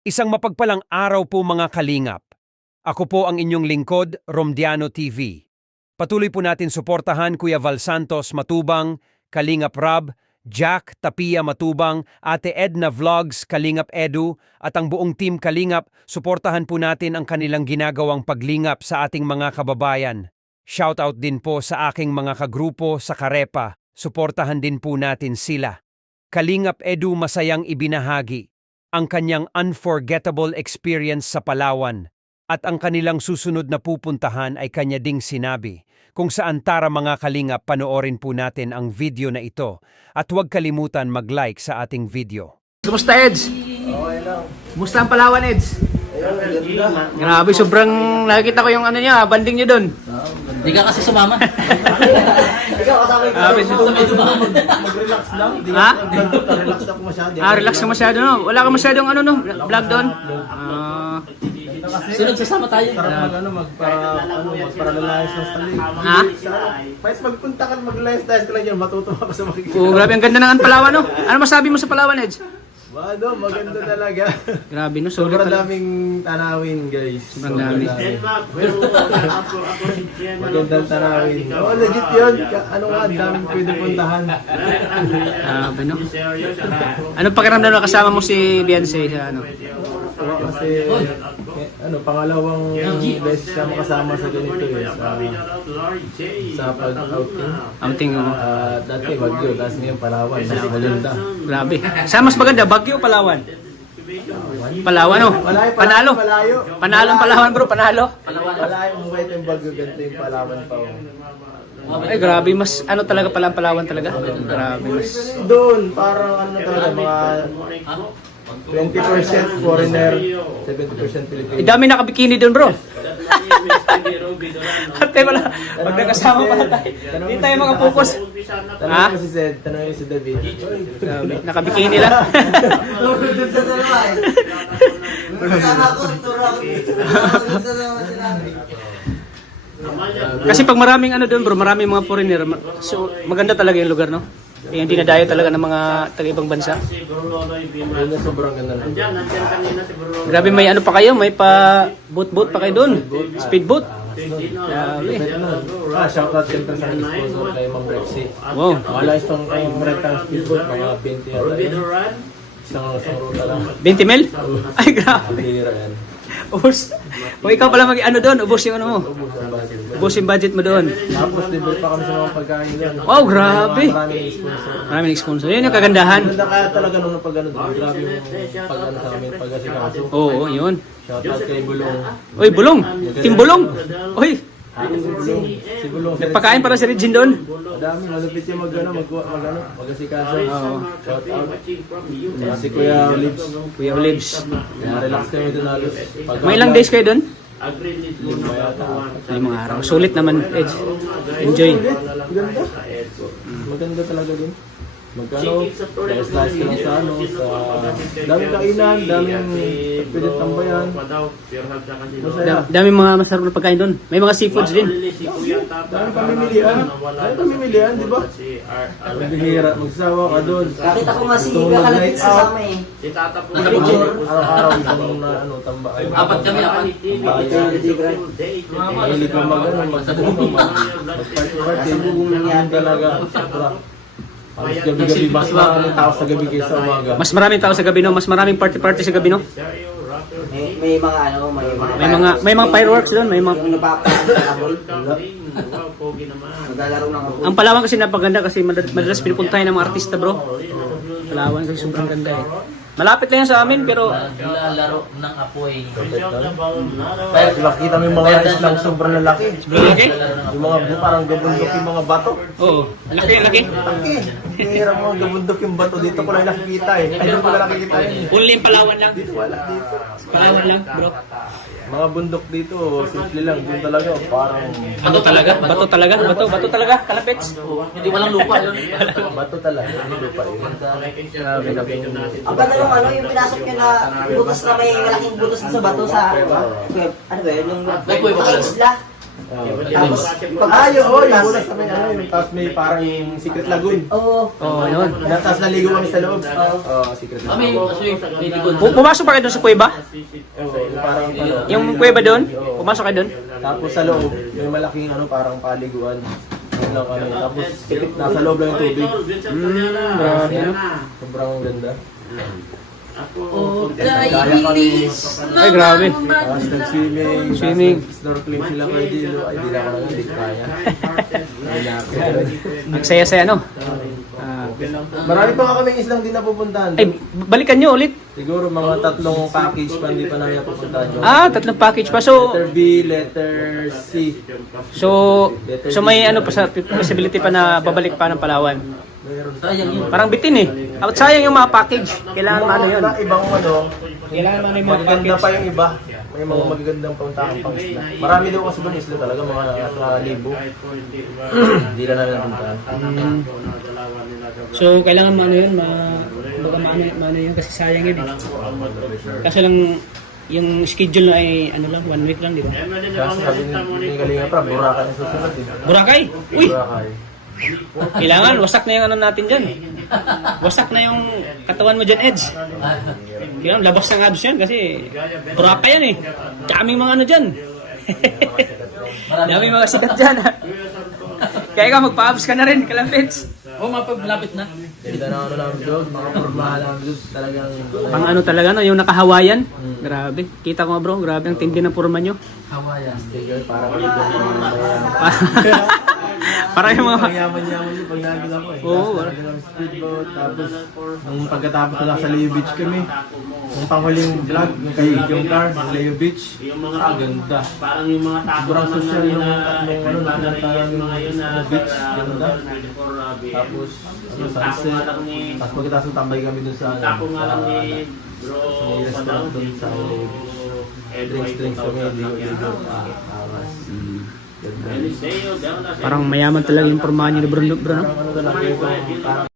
Isang mapagpalang araw po mga kalingap. Ako po ang inyong lingkod, Romdiano TV. Patuloy po natin suportahan Kuya Val Santos Matubang, Kalingap Rab, Jack Tapia Matubang, Ate Edna Vlogs, Kalingap Edu, at ang buong team Kalingap. Suportahan po natin ang kanilang ginagawang paglingap sa ating mga kababayan. Shoutout din po sa aking mga kagrupo sa Karepa. Suportahan din po natin sila. Kalingap Edu masayang ibinahagi ang kanyang unforgettable experience sa Palawan at ang kanilang susunod na pupuntahan ay kanya ding sinabi. Kung saan tara mga kalingap, panoorin po natin ang video na ito at huwag kalimutan mag-like sa ating video. Kumusta, Eds? Okay lang. Kumusta ang Palawan, Eds? Ayun, ganda. Grabe, sobrang nakikita ko yung ano niya, banding niya doon. Hindi ka kasi sumama. Ikaw kasama yung Grabe, mag-relax lang. Hindi Ha? relax ako masyado. Relax ka masyado, no? Wala ka masyadong ano, no? Vlog doon? Sunod sasama tayo. Sarap magparalayas ng stali. Ha? Kahit magpunta ka mag-layas ka lang yan, matutuwa ka sa makikita. Oo, grabe, ang ganda ng Palawan, no? Ano masabi mo sa Palawan, Eds? Ano, maganda talaga. Grabe, no? Solid Sobrang talaga. daming tanawin, guys. Sobrang dami. Magandang tanawin. Oo, legit yun. Ano nga, daming pwede puntahan. Grabe, no? Anong pakiramdam na kasama mo si Beyonce sa ano? Kasi, pangalawang beses siya makasama sa ganito sa pag-outing. Outing, oh. Dati Baguio, tapos ngayon Palawan. Mas maganda. Grabe. Saan mas maganda, Baguio o Palawan? Palawan, oh. Panalo. Malayo. Panalo ang Palawan, bro. Panalo. Malayo ang bait yung Baguio, ganito yung Palawan pa. Ay, grabe. Mas ano talaga pala ang Palawan talaga? Grabe, mas... Doon, parang ano talaga, mga 20% foreigner, 70% Filipino. Dami nakabikini doon, bro. Ate, wala. Pag nagkasama pala tayo. Hindi tayo makapokus. Tanong mo si Zed, tanong mo si David. Grabe. Nakabikini lang. Kasi pag maraming ano doon, bro, maraming mga foreigner. So, maganda talaga yung lugar, no? Yung dinadayo talaga ng mga taga-ibang bansa. Yun na sobrang ganda lang. Grabe, may ano pa kayo? May pa boat pa kayo doon? Speedboat? Grabe. Shoutout siyempre sa sponsor kay Ma'am Rexy. Wow. Wala itong rentang speedboat, mga 20 yata yun. Isang ruta lang. 20 mil? Ay, grabe. Bihira yan. Ubus. O ikaw pala ano doon, ubus yung ano mo. Ubus yung budget mo doon. Tapos libre pa kami sa mga pagkain doon. Wow, grabe. Maraming sponsor. Maraming sponsor. Yun yung kagandahan. Ganda kaya talaga nung pag-ano doon. Grabe yung pag-ano sa amin, pag-asikaso. Oo, yun. Shoutout kay Bulong. Uy, Bulong. Team Bulong. Uy, Si Bulong. nagpakain para si Regine doon. Madami, malupit yung mag-asikaso. Shoutout. Si Kuya Lips. Kuya Olives. Relax kami doon halos. May ilang days kayo doon? Lima yata. 5 araw. Sulit naman, Edge. Enjoy. Ganda. Maganda talaga din. Magkano, slice ka lang sa daming kainan, daming pwede tambayan. Masaya. Daming mga masarap na pagkain doon. May mga seafoods din. Daming pamimilian, di ba? Magbihira, magsawa ka doon. Araw-araw isang tambaan. Apat kami. Mahilig ka mag-party. Yun talaga. Halos gabi-gabi, mas maraming tao sa gabi kaysa umaga. Mas maraming tao sa gabi, no? Mas maraming party-party sa gabi, no? May mga May mga fireworks doon, may mga... yung napapakabol. Maglalaro ng kabol. Ang Palawan kasi napaganda kasi madalas pinupuntahan ng mga artista, bro. Palawan kasi sobrang ganda eh. Malapit lang yan sa amin, pero... Naglalaro ng apoy. Nakita mo yung mga islang sobrang lalaki. Laki? Yung mga parang gabundok yung mga bato. Oo. Laki, laki. Laki. Kaya mga gabundok yung bato. Dito ko lang nakikita eh. Dito ko lang nakikita eh. Only in Palawan lang. Dito wala dito. Palawan lang, bro. Mga bundok dito, simple lang. Doon talaga, parang... Bato talaga? Bato talaga? Bato talaga? Kalapits? Hindi walang lupa yun. Bato talaga. Hindi lupa yun. Grabe na po. Ang ganda nung yung pinasok niya na butas na may malaking butas sa bato sa ano ba yun? Yung May kuweba ba? isla. Tapos, Yung una sa may ano, yung tapos may parang yung Secret Lagoon. Oo. Oo, yun. Tapos naligo kami sa loob. Secret Ah, may, Lagoon. may likod. Pumasok pa kayo doon sa kuweba? Oo, yung parang ano. Yung kuweba doon? Pumasok kayo doon? Tapos sa loob, may malaking ano, parang paliguan. Yun lang ano. Tapos nasa loob lang yung tubig. Grabe, no? Sobrang ganda. Oh, Ay, grabe. Tapos nag-swimming. Swimming. Tapos snorkeling sila kay Dilo. Ay, di na ako nang hindi kaya. Ang saya-saya, no? Ah. Marami pa nga kaming islang din napupuntahan. Ay, balikan nyo ulit. Siguro mga 3 package pa hindi pa namin napupuntahan. Ah, 3 package pa. So, Letter B, letter C. so may ano pa sa possibility pa na babalik pa ng Palawan. Sayang yun. Parang bitin eh. At sayang yung mga package. Kailangan ano yun. Na ibang ano, Kailangan ano yung mga magaganda package. pa yung iba. May mga magagandang puntahan pang isla. Marami daw kasi doon isla talaga, mga nasa 1,000. Hindi na namin napuntahan. So, kailangan maano yun, kumbaga maano yun kasi sayang yun eh. Kaso lang, yung schedule ay ano lang, 1 week lang, di ba? Kasi sabi ni Kalinga Prab, Boracay yung susunod eh. Boracay! Uy! Boracay. Kailangan, wasak na yung ano natin dyan. Wasak na yung katawan mo dyan, Eds. Kailangan, labas ng abs yan kasi Boracay yan eh. Daming mga ano dyan. Daming mga sikat dyan. Kaya ka, magpa-abs ka na rin, kalapits. Oh, mapaglapit na. Ganda na ano namin doon, mga pormahan namin doon, talagang... Pang ano talaga, no? Yung naka-Hawaiian. Grabe. Kita ko nga bro, grabe ang tindi ng forma nyo. Hawaiian. Sticker, parang ibang mga Parang yung mga... yaman-yaman yung pag nandun ako eh. Oo, Tapos talaga kami speedboat, tapos nung pagkatapos ko nasa Leo Beach kami, nung panghuling vlog, yung kay yung car, yung Leo Beach, ganda. Parang yung mga tapo Sobrang naman social na yung tatlong ano, naglalagay yung ngayon na beach, ganda. Tapos, ano, sunset, tapos pagkatapos ng tambay kami dun sa, tapo nga lang ni bro sa may restaurant dun sa Leo Beach. Drinks kami, ligo-ligo, awas. Ganda. Parang mayaman talaga yung forma nyo ni bro, no? Parang ano talaga, parang